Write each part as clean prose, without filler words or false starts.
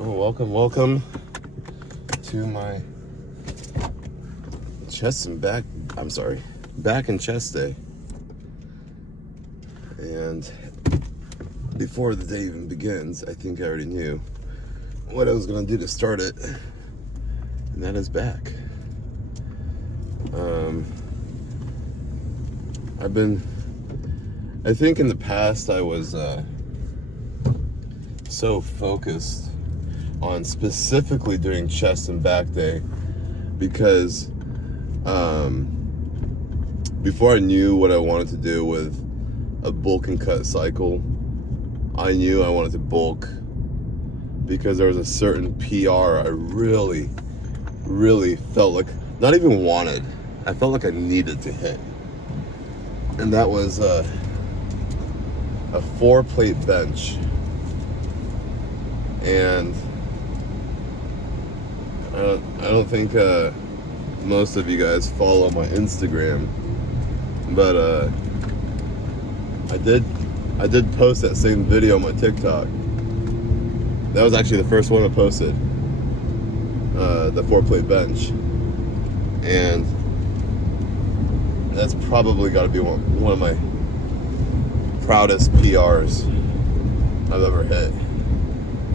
Oh, welcome to my back and chest day. And before the day even begins, I think I already knew what I was gonna do to start it, and that is back. I think in the past I was so focused on specifically doing chest and back day because before I knew what I wanted to do with a bulk and cut cycle, I knew I wanted to bulk because there was a certain PR I really felt like, not even wanted, I felt like I needed to hit. And that was a 4-plate bench. And I don't think most of you guys follow my Instagram, but I did post that same video on my TikTok. That was actually the first one I posted, the 4-plate bench, and that's probably got to be one of my proudest PRs I've ever hit.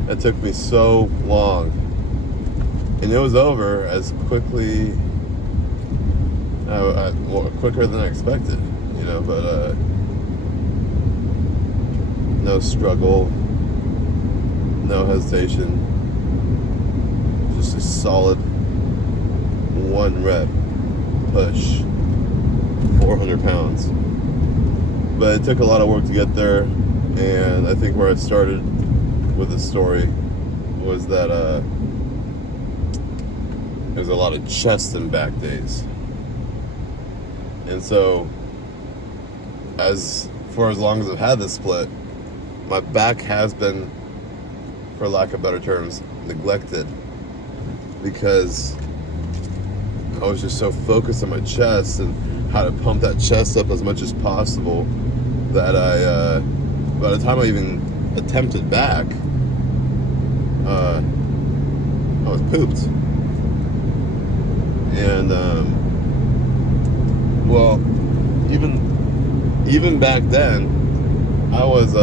That took me so long, and it was over as quickly, quicker than I expected, but no struggle, no hesitation, just a solid 1 rep push, 400 pounds. But it took a lot of work to get there, and I think where I started with the story was that there's a lot of chest and back days. And so for as long as I've had this split, my back has been, for lack of better terms, neglected, because I was just so focused on my chest and how to pump that chest up as much as possible that by the time I even attempted back, I was pooped. And well, even back then, I was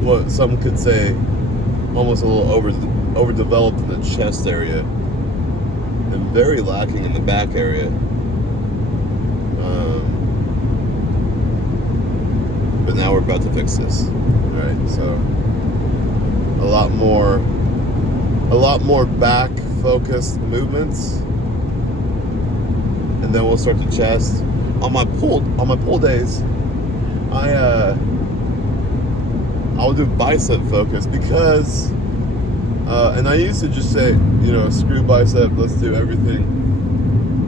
what some could say almost a little overdeveloped in the chest area and very lacking in the back area. But now we're about to fix this. All right, so a lot more back focused movements, and then we'll start the chest. On my pull days, I'll do bicep focus because and I used to just say, screw bicep, let's do everything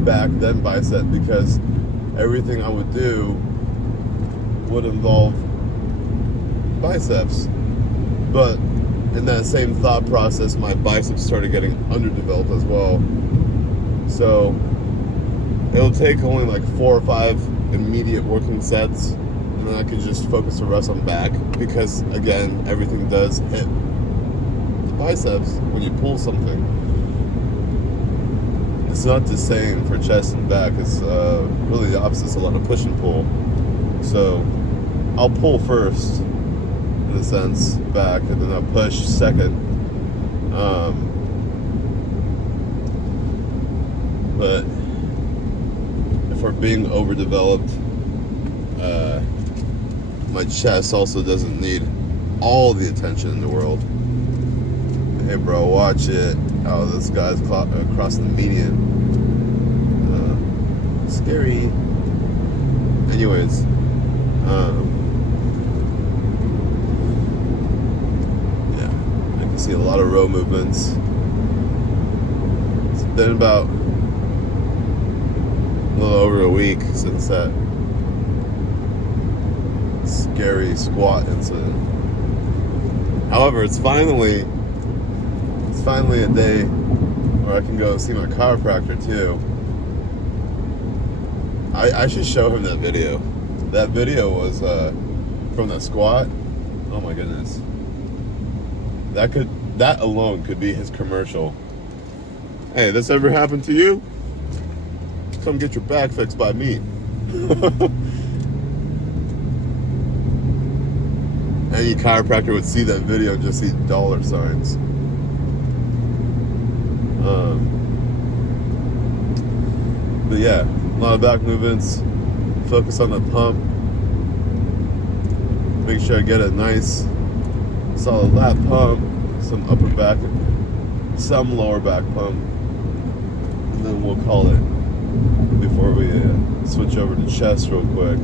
back then bicep, because everything I would do would involve biceps. But in that same thought process, my biceps started getting underdeveloped as well. So it'll take only like 4 or 5 immediate working sets, and then I could just focus the rest on back, because again, everything does hit the biceps when you pull something. It's not the same for chest and back. It's really the opposite. It's a lot of push and pull. So I'll pull first, in a sense, back, and then I'll push second. But if we're being overdeveloped, my chest also doesn't need all the attention in the world. Hey bro, watch it. Oh, this guy's crossing the median. Scary. Anyways, yeah, I can see a lot of row movements. It's been about a little over a week since that scary squat incident. However, it's finally a day where I can go see my chiropractor too. I should show him that video. That video was from that squat Oh my goodness. That alone could be his commercial. Hey, this ever happened to you? Come get your back fixed by me. Any chiropractor would see that video and just see dollar signs. But yeah, a lot of back movements. Focus on the pump. Make sure I get a nice solid lat pump, some upper back, some lower back pump, and then we'll call it before we switch over to chest real quick.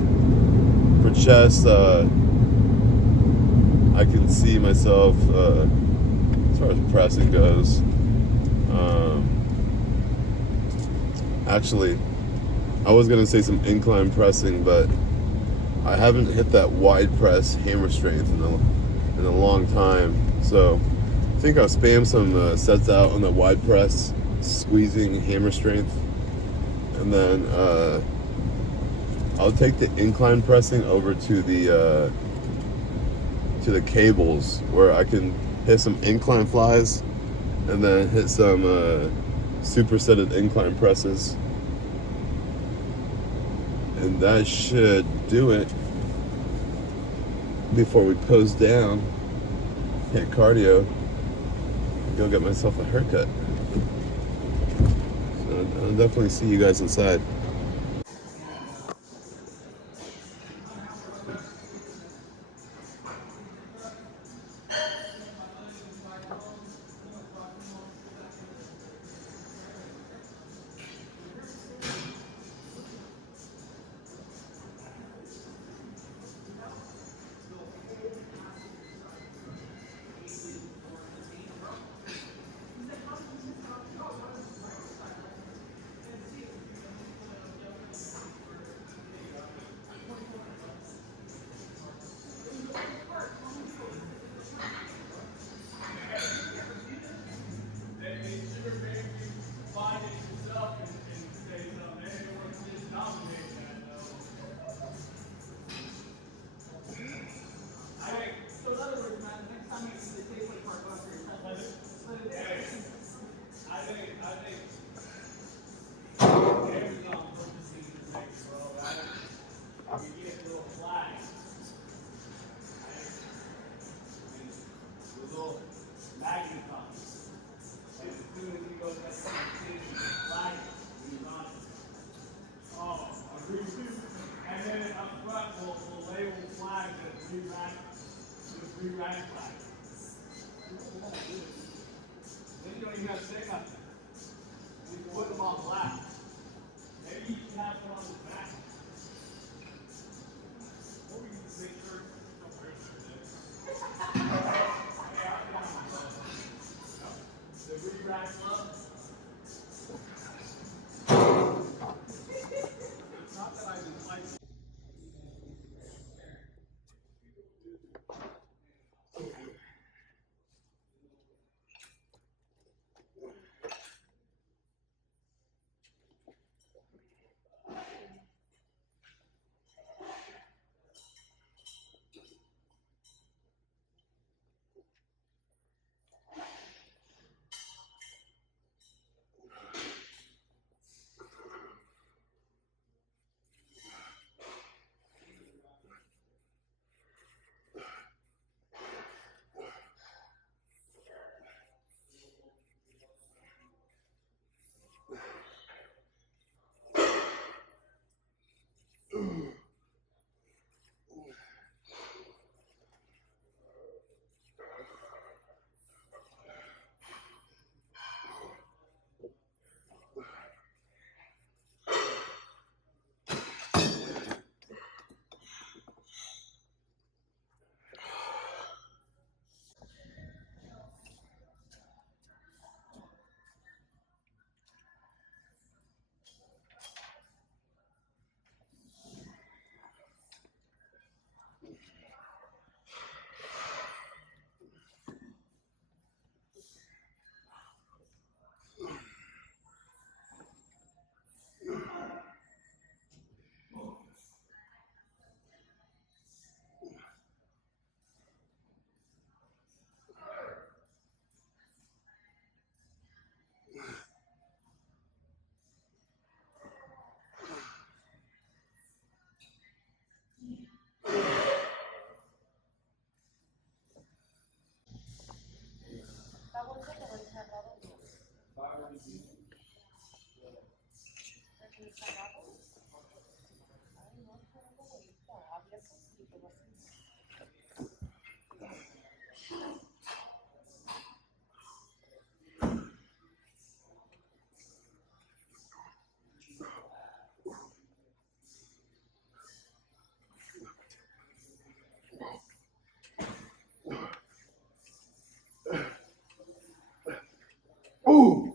For chest, I can see myself as far as pressing goes. Actually, I was gonna say some incline pressing, but I haven't hit that wide press hammer strength in a long time. So I think I'll spam some sets out on the wide press, squeezing hammer strength, and then I'll take the incline pressing over to the cables, where I can hit some incline flies and then hit some supersetted incline presses, and that should do it before we pose down, hit cardio, go get myself a haircut. So I'll definitely see you guys inside. Oh!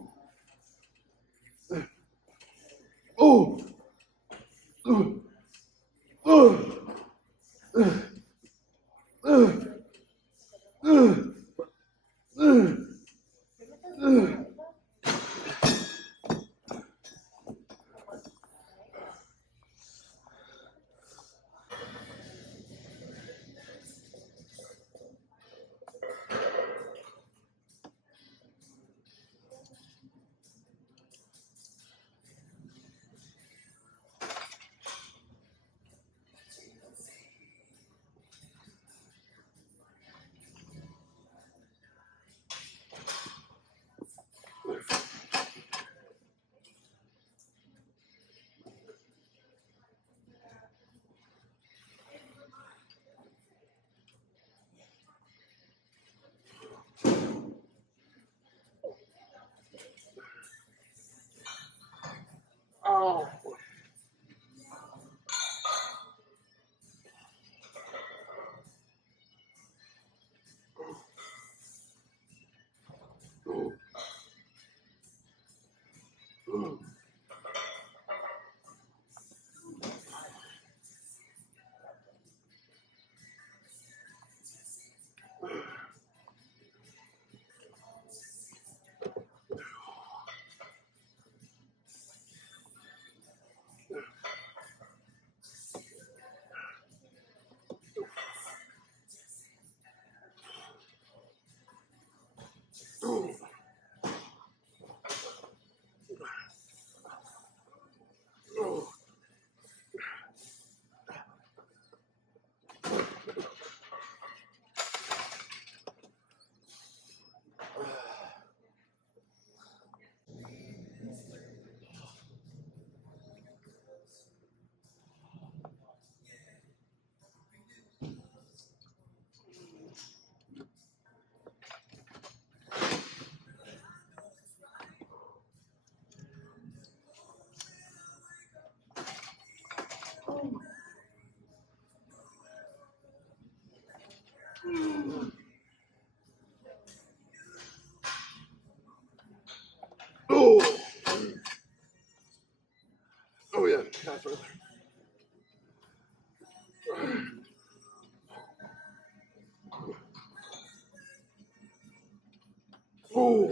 Oh! Oh! Oh! Oh yeah, that's right there. Oh!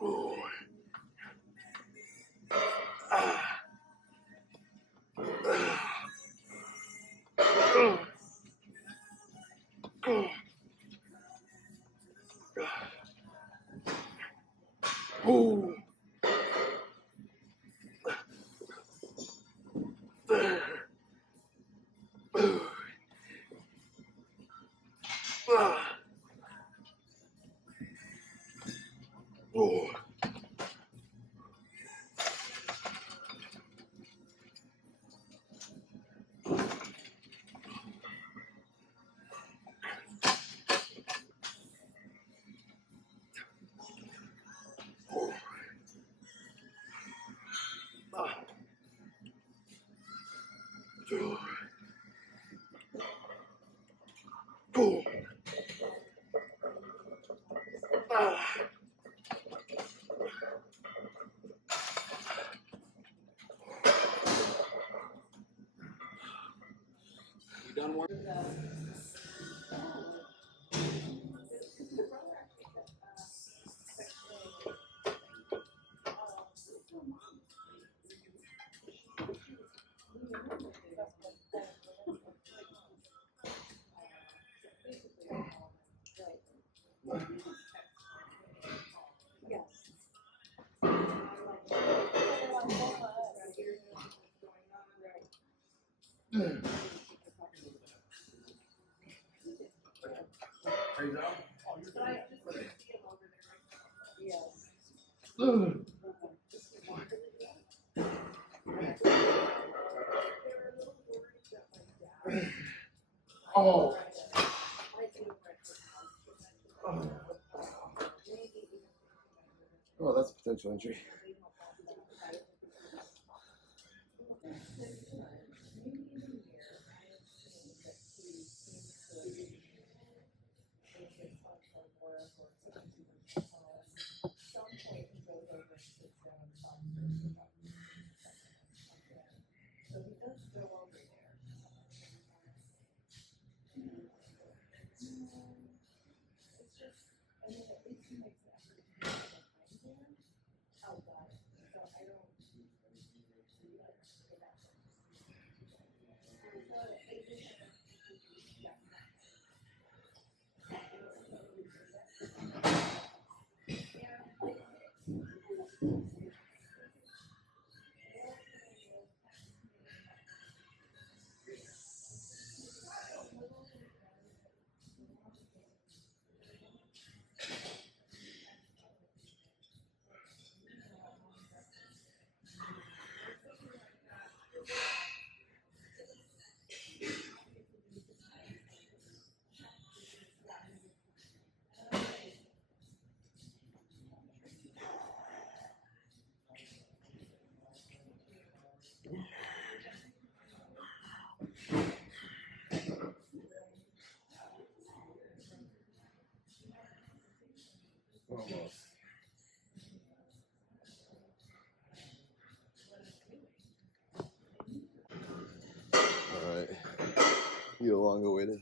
Oh! Ah! Oh! Oh! Oh! There. Ah! Oh! Ah! Oh! Oh! Ah! Oh. Oh, that's a potential injury. Almost. Alright. The long-awaited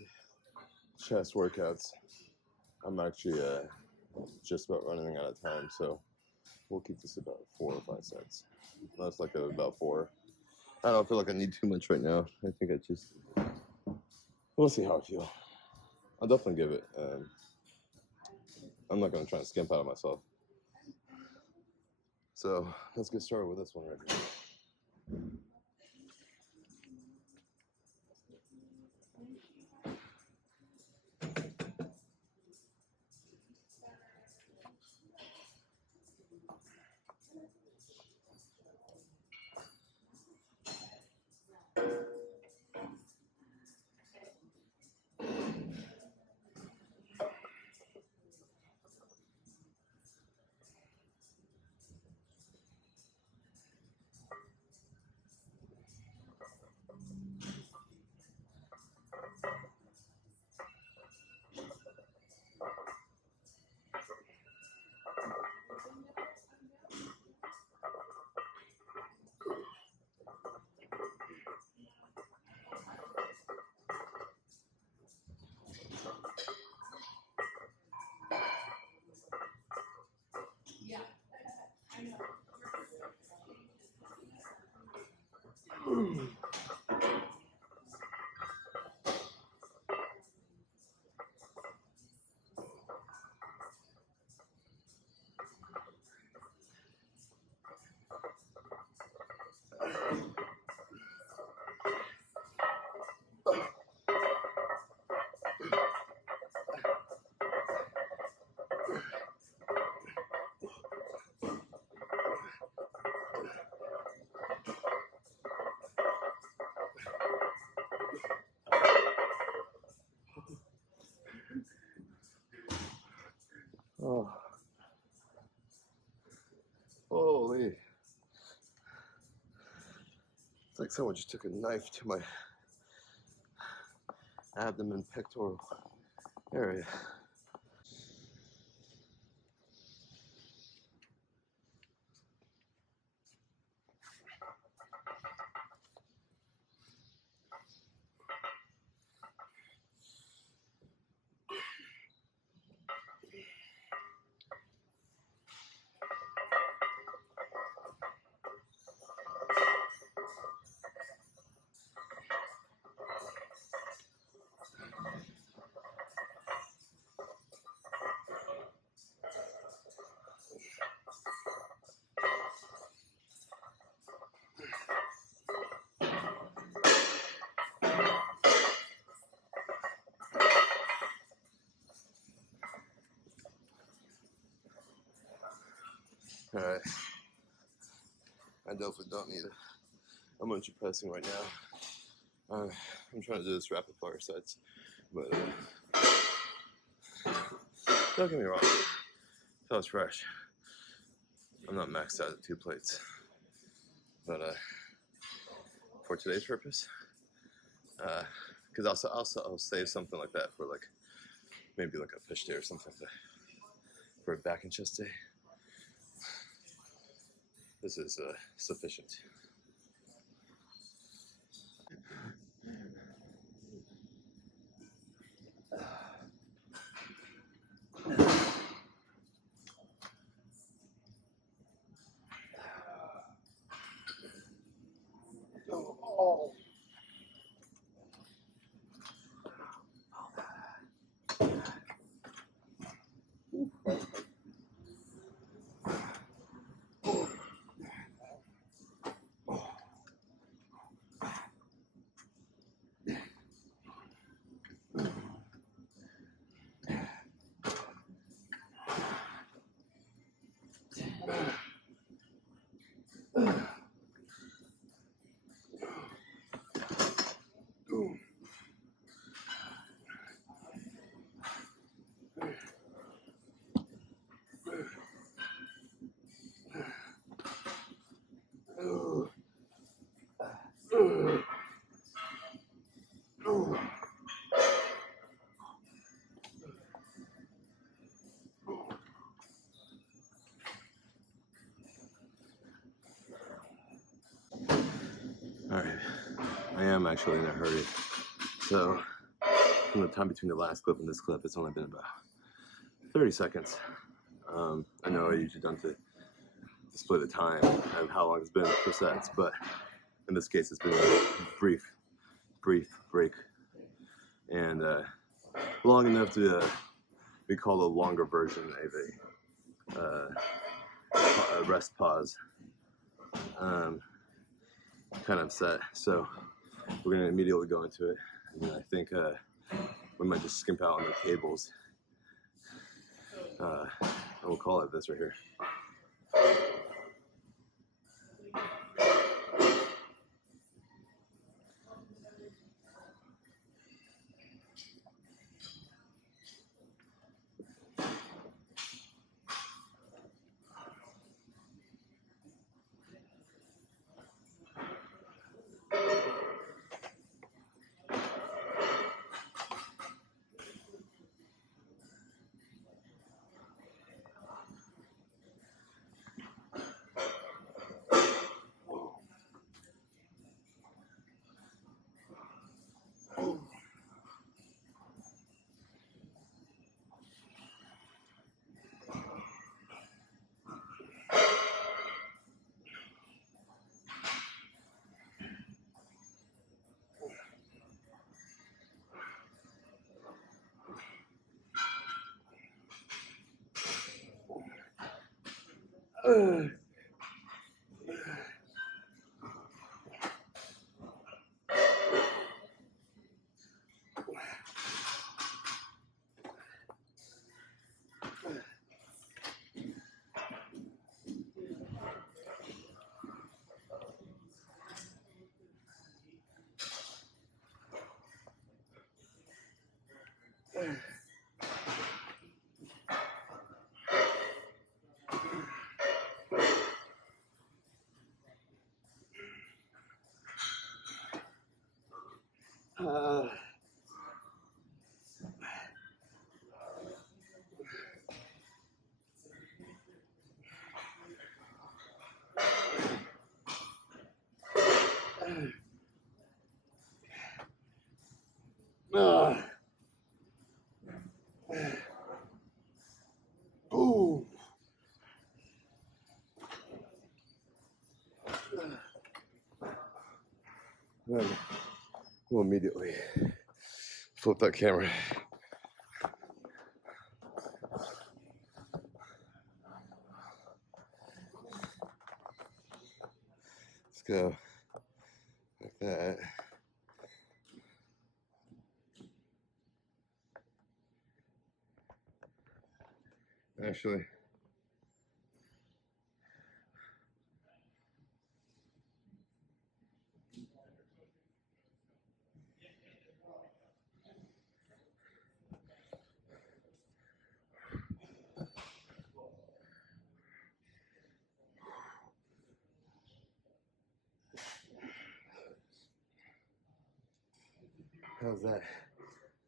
chest workouts. I'm actually just about running out of time, so we'll keep this about 4 or 5 sets. That's like about 4. I don't feel like I need too much right now. I think we'll see how I feel. I'll definitely give it. I'm not going to try and skimp out of myself. So let's get started with this one right now. Oh, holy. It's like someone just took a knife to my abdomen pectoral area. Alright. I definitely don't need a bunch of pressing right now. I'm trying to do this rapid fire sets, but don't get me wrong, feels fresh. I'm not maxed out at 2 plates, but for today's purpose, because I'll save something like that for like maybe like a push day or something like that for a back and chest day. This is sufficient. Alright, I am actually in a hurry. So, from the time between the last clip and this clip, it's only been about 30 seconds. I know I usually done to display the time and how long it's been per sets, but in this case, it's been a brief break, and long enough to be called a longer version of a rest pause kind of set. So we're gonna immediately go into it, and I think we might just skimp out on the cables. And we'll call it this right here. We'll immediately flip that camera. Let's go like that. Actually, How's that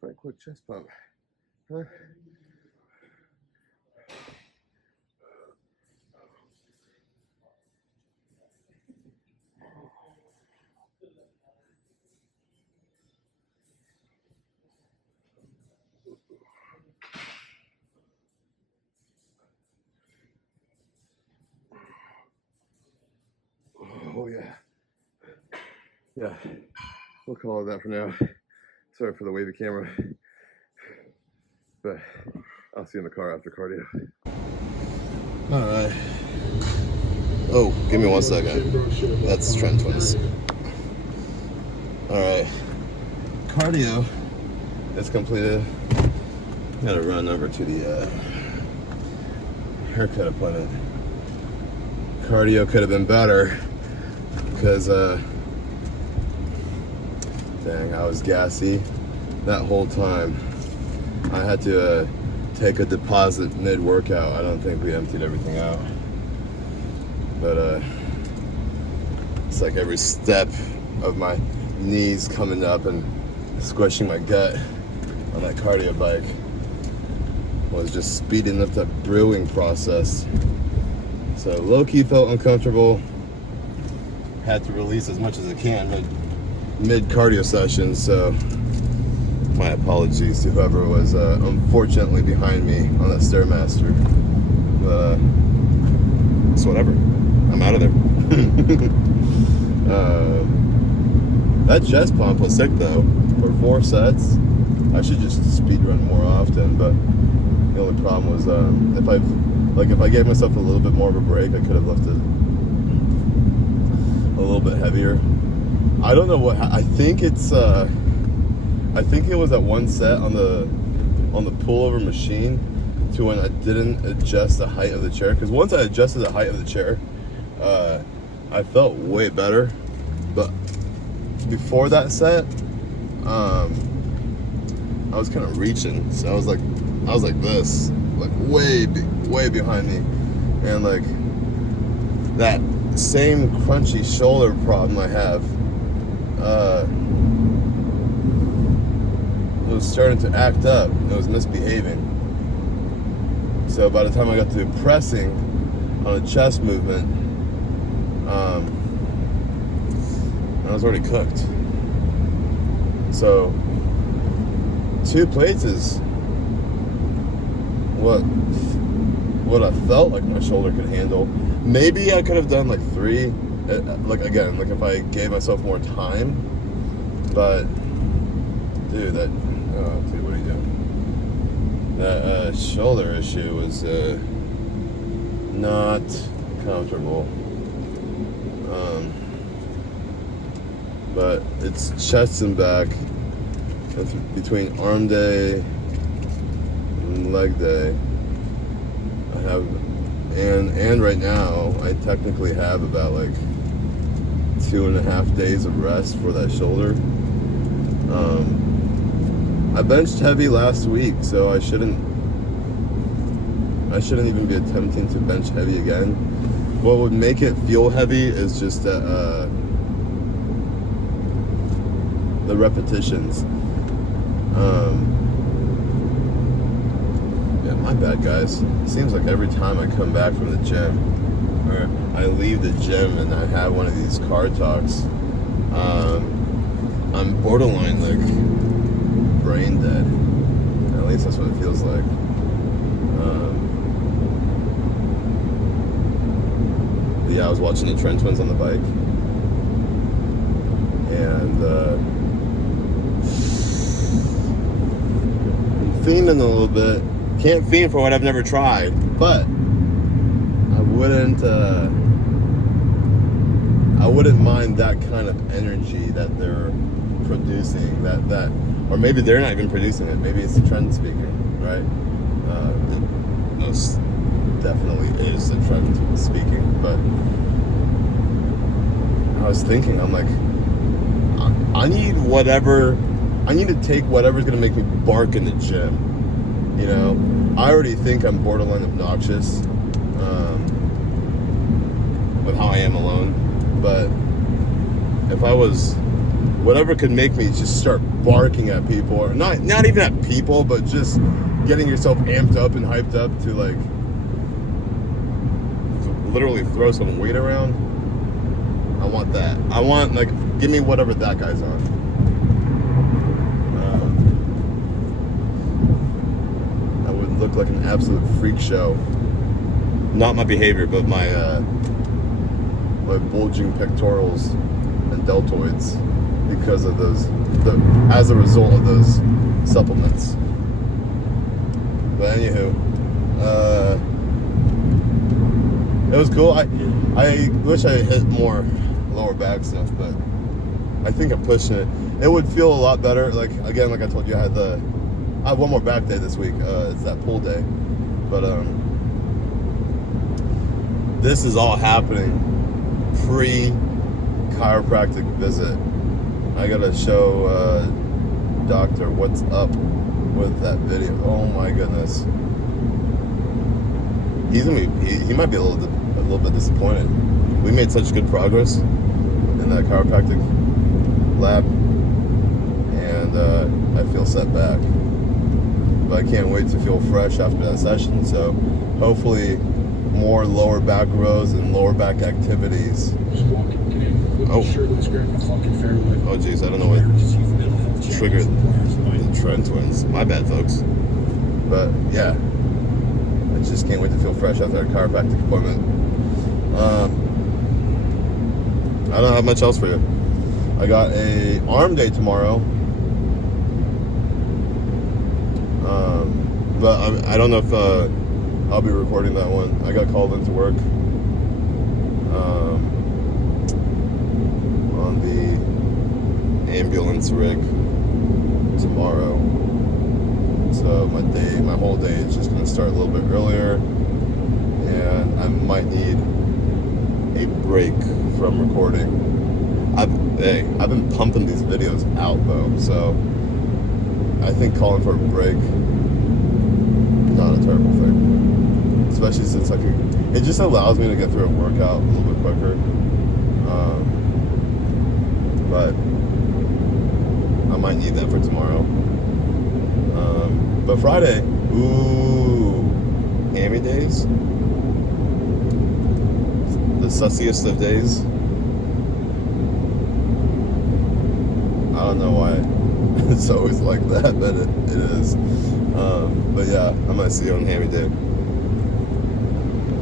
for a quick chest pump? Huh? Oh yeah. Yeah. We'll call it that for now. Sorry for the wavy camera. But I'll see you in the car after cardio. Alright. Oh, give me 1 second. That's Trend Twins. Alright. Cardio is completed. Gotta run over to the haircut appointment. Cardio could have been better because dang, I was gassy that whole time. I had to take a deposit mid-workout. I don't think we emptied everything out. But it's like every step of my knees coming up and squishing my gut on that cardio bike was just speeding up that brewing process. So low-key felt uncomfortable. Had to release as much as I can mid-cardio session, so my apologies to whoever was unfortunately behind me on that Stairmaster. But it's whatever. I'm out of there. That chest pump was sick though. For 4 sets, I should just speed run more often. But the only problem was if I gave myself a little bit more of a break, I could have lifted a little bit heavier. I don't know what. I think it's. I think it was at 1 set on the pullover machine to when I didn't adjust the height of the chair. Because once I adjusted the height of the chair, I felt way better. But before that set, I was kind of reaching. So I was like this, like way behind me, and like that same crunchy shoulder problem I have. It was starting to act up. It was misbehaving. So by the time I got to pressing on a chest movement, I was already cooked. So 2 plates is what I felt like my shoulder could handle. Maybe I could have done like 3, like again, like if I gave myself more time. But dude, what are you doing? That shoulder issue was not comfortable. But it's chest and back. That's between arm day and leg day. I have, and right now I technically have about like 2.5 days of rest for that shoulder. I benched heavy last week, so I shouldn't even be attempting to bench heavy again. What would make it feel heavy is just that the repetitions. Yeah, my bad, guys. It seems like every time I come back from the gym, or I leave the gym and I have one of these car talks, I'm borderline like brain dead. At least that's what it feels like. Yeah, I was watching the Trend Twins on the bike, and I'm fiending a little bit. Can't fiend for what I've never tried, but I wouldn't mind that kind of energy that they're producing. That, or maybe they're not even producing it. Maybe it's the Trend speaking, right? It most definitely is the Trend speaking. But I was thinking, I'm like, I need to take whatever's gonna make me bark in the gym. You know, I already think I'm borderline obnoxious with how I am alone. But if I was whatever could make me just start barking at people, or not even at people, but just getting yourself amped up and hyped up to like literally throw some weight around. I want that. I want, like, give me whatever that guy's on. I would look like an absolute freak show. Not my behavior, but my my bulging pectorals and deltoids because of those, as a result of those supplements. But anywho, it was cool. I wish I hit more lower back stuff, but I think I'm pushing it. It would feel a lot better. Like, again, like I told you, I have one more back day this week. It's that pull day, but this is all happening pre-chiropractic visit. I gotta show Doctor what's up with that video. Oh my goodness, he might be a little bit disappointed. We made such good progress in that chiropractic lab, and I feel set back. But I can't wait to feel fresh after that session. So hopefully more lower back rows and lower back activities. Oh geez, I don't know what triggered the Trend Twins. My bad, folks. But yeah, I just can't wait to feel fresh after a chiropractic appointment. I don't have much else for you. I got a arm day tomorrow. But I don't know if I'll be recording that one. I got called into work on the ambulance rig tomorrow. So my whole day is just gonna start a little bit earlier, and I might need a break from recording. I've been pumping these videos out though, so I think calling for a break, not a terrible thing. Especially since it just allows me to get through a workout a little bit quicker. But I might need that for tomorrow. But Friday, hammy days. The sussiest of days. I don't know why it's always like that, but it is. But yeah, I'm gonna see you on hammy day.